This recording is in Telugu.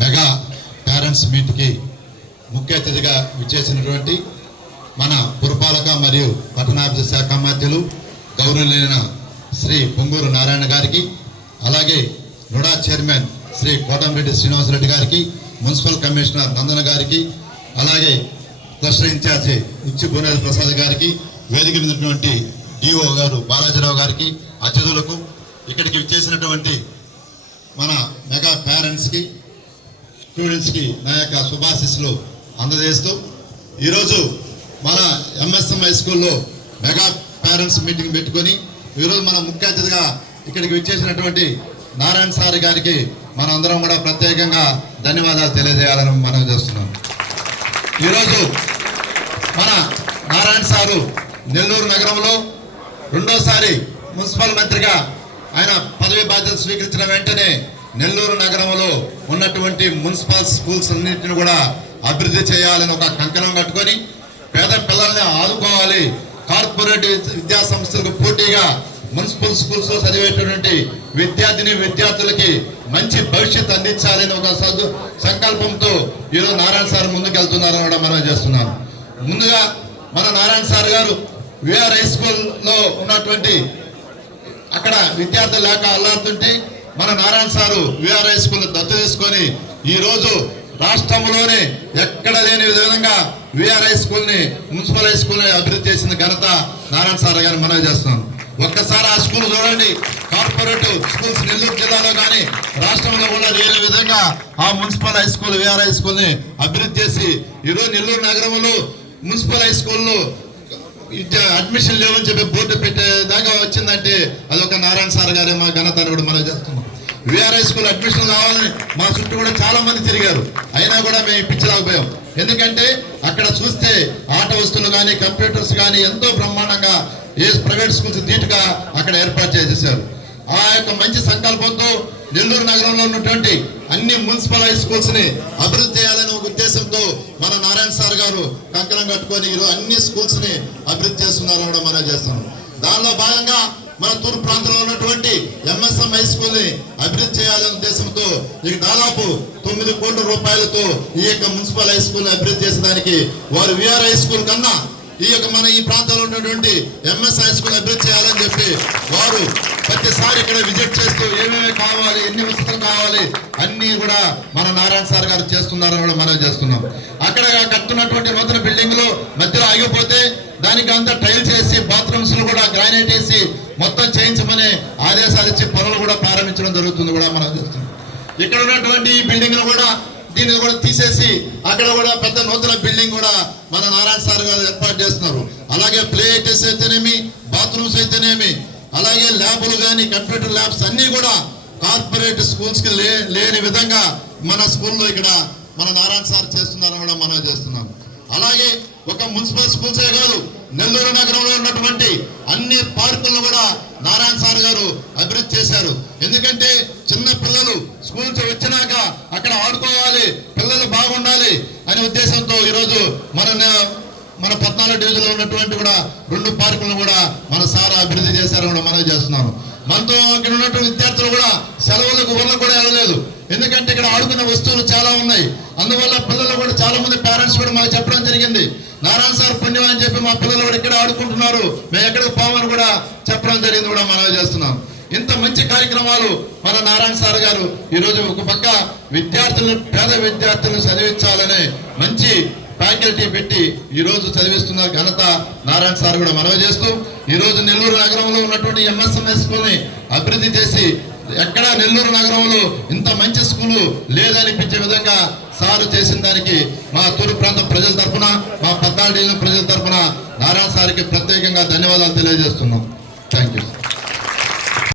మెగా పేరెంట్స్ మీట్కి ముఖ్య అతిథిగా విచ్చేసినటువంటి మన పురపాలక మరియు పట్టణాభివృద్ధి శాఖ మంత్రులు గౌరవనీయులైన శ్రీ పొంగూరు నారాయణ గారికి, అలాగే నుడా చైర్మన్ శ్రీ కోటంరెడ్డి శ్రీనివాసరెడ్డి గారికి, మున్సిపల్ కమిషనర్ నందన గారికి, అలాగే క్లస్టర్ ఇన్ఛార్జి ఇచ్చి భువనేశ్వర ప్రసాద్ గారికి, వేదిక మీదటువంటి డిఓ గారు బాలాజీరావు గారికి, అతిథులకు, ఇక్కడికి విచ్చేసినటువంటి మన మెగా పేరెంట్స్కి, స్టూడెంట్స్కి నా యొక్క శుభాశీస్సులు అందజేస్తూ ఈరోజు మన ఎంఎస్ఎం హై స్కూల్లో మెగా పేరెంట్స్ మీటింగ్ పెట్టుకొని ఈరోజు మన ముఖ్య అతిథిగా ఇక్కడికి విచ్చేసినటువంటి నారాయణ సార్ గారికి మనం అందరం కూడా ప్రత్యేకంగా ధన్యవాదాలు తెలియజేయాలని మనం చేస్తున్నాం. ఈరోజు మన నారాయణ సారు నెల్లూరు నగరంలో రెండోసారి మున్సిపల్ మంత్రిగా ఆయన పదవి బాధ్యత స్వీకరించిన వెంటనే నెల్లూరు నగరంలో ఉన్నటువంటి మున్సిపల్ స్కూల్స్ అన్నింటిని కూడా అభివృద్ధి చేయాలని ఒక కంకణం కట్టుకొని పేద పిల్లల్ని ఆదుకోవాలి, కార్పొరేట్ విద్యా సంస్థలకు పోటీగా మున్సిపల్ స్కూల్స్ చదివేటటువంటి విద్యార్థులకి మంచి భవిష్యత్తు అందించాలని ఒక సంకల్పంతో ఈరోజు నారాయణ సార్ ముందుకెళ్తున్నారని కూడా మనం చేస్తున్నాం. ముందుగా మన నారాయణ సార్ గారు విఆర్ హై స్కూల్లో ఉన్నటువంటి అక్కడ విద్యార్థులు లేక అల్లాడుతుంటే మన Narayana sir VR high school దత్తు తీసుకొని ఈరోజు రాష్ట్రంలోనే ఎక్కడ లేని విధంగా విఆర్ హై స్కూల్ని, మున్సిపల్ హై స్కూల్ని అభివృద్ధి చేసిన ఘనత నారాయణ సార్ గారిని మనం చేస్తున్నాం. ఒక్కసారి ఆ స్కూల్ చూడండి, కార్పొరేట్ స్కూల్స్ నెల్లూరు జిల్లాలో కానీ రాష్ట్రంలో కూడా లేని విధంగా ఆ municipal high school, VR high స్కూల్ని అభివృద్ధి చేసి ఈరోజు నెల్లూరు నగరంలో మున్సిపల్ హై స్కూల్లో అడ్మిషన్ లేవని చెప్పి బోర్డు పెట్టేదాకా వచ్చిందంటే అదొక నారాయణ సార్ గారే మా ఘనతను కూడా మనం చేస్తున్నాం. విఆర్ హై స్కూల్ అడ్మిషన్ కావాలని మా చుట్టూ కూడా చాలా మంది తిరిగారు, అయినా కూడా మేము ఇప్పించలేకపోయాం. ఎందుకంటే అక్కడ చూస్తే ఆట వస్తువులు కానీ, కంప్యూటర్స్ కానీ ఎంతో బ్రహ్మాండంగా ఏ ప్రైవేట్ స్కూల్స్ ధీటుగా అక్కడ ఏర్పాటు చేసేసారు. ఆ యొక్క మంచి సంకల్పంతో నెల్లూరు నగరంలో ఉన్నటువంటి అన్ని మున్సిపల్ హై స్కూల్స్ ని అభివృద్ధి చేయాలనే ఒక ఉద్దేశంతో మన నారాయణ సార్ గారు కంకణం కట్టుకొని ఈరోజు అన్ని స్కూల్స్ ని అభివృద్ధి చేస్తున్నారని కూడా మనం చేస్తున్నాం. దానిలో భాగంగా మన తూర్పు ప్రాంతంలో ఉన్నటువంటి ఎంఎస్ఎం హై స్కూల్ ని అభివృద్ధి చేయాలనే ఉద్దేశంతో ఇక దాదాపు 9 కోట్ల రూపాయలతో ఈ యొక్క మున్సిపల్ హై స్కూల్ ని అభివృద్ధి చేసేదానికి వారు విఆర్ హై స్కూల్ కన్నా ఈ యొక్క మన ఈ ప్రాంతంలో ఉన్నటువంటి ఎంఎస్ హై స్కూల్ అభివృద్ధి చేయాలని చెప్పి వారు ప్రతిసారి ఇక్కడ విజిట్ చేస్తూ ఏమేమి కావాలి, ఎన్ని వసతులు కావాలి అన్ని కూడా మన నారాయణ సార్ గారు చేస్తున్నారని కూడా మనం చేస్తున్నాం. అక్కడ కట్టున్నటువంటి నూతన బిల్డింగ్ లో మధ్యలో ఆగిపోతే దానికి అంతా టైల్స్ వేసి, బాత్రూమ్స్ కూడా గ్రానైట్ వేసి మొత్తం చేయించమని ఆదేశాలు ఇచ్చి పనులు కూడా ప్రారంభించడం జరుగుతుంది కూడా మనం చేస్తున్నాం. ఇక్కడ ఉన్నటువంటి ఈ బిల్డింగ్ కూడా దీన్ని కూడా తీసేసి అక్కడ కూడా పెద్ద నూతన బిల్డింగ్ కూడా మన నారాయణ సార్ గారు ఏర్పాటు చేస్తున్నారు. అలాగే ప్లే ఐటెస్ అయితేనేమి, బాత్రూమ్స్ అయితేనేమి, అలాగే ల్యాబ్లు కానీ, కంప్యూటర్ ల్యాబ్స్ అన్ని కూడా కార్పొరేట్ స్కూల్స్ కి లేని విధంగా మన స్కూల్లో ఇక్కడ మన నారాయణ సార్ చేస్తున్నారని కూడా మనం చేస్తున్నాం. అలాగే ఒక మున్సిపల్ స్కూల్సే కాదు, నెల్లూరు నగరంలో ఉన్నటువంటి అన్ని పార్కులను కూడా నారాయణ సార్ గారు అభివృద్ధి చేశారు. ఎందుకంటే చిన్న పిల్లలు స్కూల్ నుంచి వచ్చినాక అక్కడ ఆడుకోవాలి, పిల్లలు బాగుండాలి అనే ఉద్దేశంతో ఈరోజు మన 14 డివిజన్లో ఉన్నటువంటి కూడా 2 పార్కులను కూడా మన సార్ అభివృద్ధి చేశారని కూడా మనం చేస్తున్నాము. మనతో ఇక్కడ ఉన్నటువంటి విద్యార్థులు కూడా సెలవులకు ఊళ్ళకు కూడా వెళ్ళలేదు, ఎందుకంటే ఇక్కడ ఆడుకునే వస్తువులు చాలా ఉన్నాయి. అందువల్ల పిల్లలు కూడా చాలా మంది పేరెంట్స్ కూడా మాకు చెప్పడం జరిగింది, నారాయణ సార్ పుణ్యం అని చెప్పి మా పిల్లలు కూడా ఇక్కడ ఆడుకుంటున్నారు, మేము ఎక్కడికి పోమని కూడా చెప్పడం జరిగింది కూడా మనం చేస్తున్నాం. ఇంత మంచి కార్యక్రమాలు మన నారాయణ సార్ గారు ఈరోజు ఒక పక్క పేద విద్యార్థులను చదివించాలనే మంచి ఫ్యాకల్టీ పెట్టి ఈరోజు చదివిస్తున్న ఘనత నారాయణ సార్ కూడా మనవి చేస్తూ ఈరోజు నెల్లూరు నగరంలో ఉన్నటువంటి ఎంఎస్ఎంఎస్ స్కూల్ని అభివృద్ధి చేసి ఎక్కడా నెల్లూరు నగరంలో ఇంత మంచి స్కూలు లేదనిపించే విధంగా సారు చేసిన దానికి మా తూర్పు ప్రాంత ప్రజల తరఫున, మా 14 డివిజన్ ప్రజల తరఫున నారాయణ సార్కి ప్రత్యేకంగా ధన్యవాదాలు తెలియజేస్తున్నాం. Thank you.